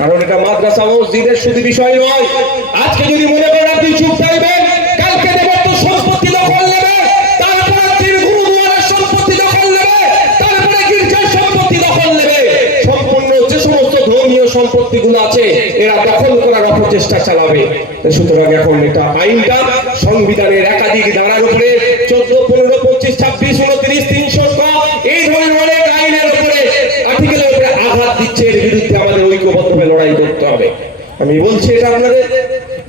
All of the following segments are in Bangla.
কারণ এটা মাদ্রাসা মসজিদের শুধু বিষয় নয়। আজকে যদি মনে করেন আপনি চুপ থাকবেন, কালকে দেবত্ব সম্পত্তি দখল নেবে, তারপরে গুরুদুয়ারের সম্পত্তি দখল নেবে, তারপরে গির্জার সম্পত্তি দখল নেবে, সম্পূর্ণ যে সমস্ত ধর্মীয় সম্পত্তি গুলো আছে এরা দখল করার অপচেষ্টা চালাবে। সুতরাং এখন এটা আইনটা সংবিধানের একাধিক ধারার উপরে 14, 15, 25, 26, 29, 300 এই ধরনের অনেক আইনের উপরে আর্টিকেলের উপরে আঘাত দিচ্ছে। এর বিরুদ্ধে আমাদের ঐক্যবদ্ধভাবে লড়াই করতে হবে। আমি বলছি এটা আপনাদের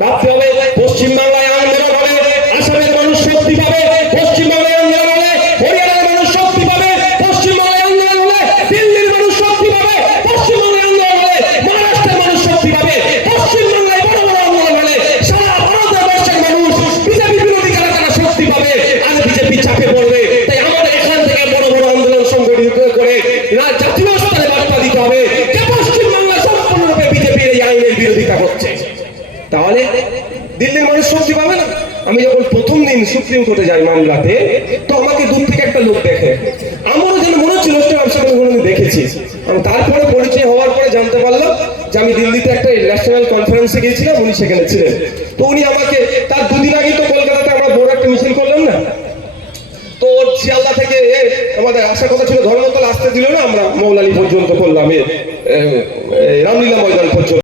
ভাবতে হবে। পশ্চিমবাংলায় আন্দোলন হবে, আসামের মানুষ শক্তি পাবে। পশ্চিমবাংলায় আন্দোলন হলে হরিয়ানার মানুষ শক্তি পাবে। পশ্চিমবাংলায় আন্দোলন হলে দিল্লির মানুষ শক্তি পাবে। পশ্চিমবাংলায় আন্দোলন হলে মহারাষ্ট্রের মানুষ শক্তি পাবে। পশ্চিমবাংলায় বড় বড় আন্দোলন হলে সারা ভারতবর্ষের মানুষ বিজেপি বিরোধী যারা তারা শক্তি পাবে, আর বিজেপি চাপে পড়বে। তাই আমাদের এখান থেকে বড় বড় আন্দোলন সংগঠিত করে জাতীয় স্তরে বার্তা দিতে হবে যে পশ্চিমবাংলা সম্পূর্ণরূপে বিজেপির এই আইনের বিরোধিতা করছে। তাহলে দিল্লির মানুষ শক্তি পাবে না। আমি যখন প্রথম দিন সুপ্রিম কোর্টে যাই মামলাতে, তো আমাকে দূর থেকে একটা লোক দেখে, আমারও যেন মনে হচ্ছিল আমি সেখানে কোনোদিন দেখেছি। আমি তারপরে পরিচয় হওয়ার পরে জানতে পারলাম যে আমি দিল্লিতে একটা ন্যাশনাল কনফারেন্সে গিয়েছিলাম, উনি সেখানে ছিলেন। তো উনি আমাকে তার দুদিন আগেই তো কলকাতাতে আমরা বড় একটা মিছিল করলাম না, তো শিয়ালদা থেকে আমাদের আসার কথা ছিল, ধর্মতলা আসতে দিল না, আমরা মৌলালী পর্যন্ত করলাম, রামলীলা ময়দান পর্যন্ত।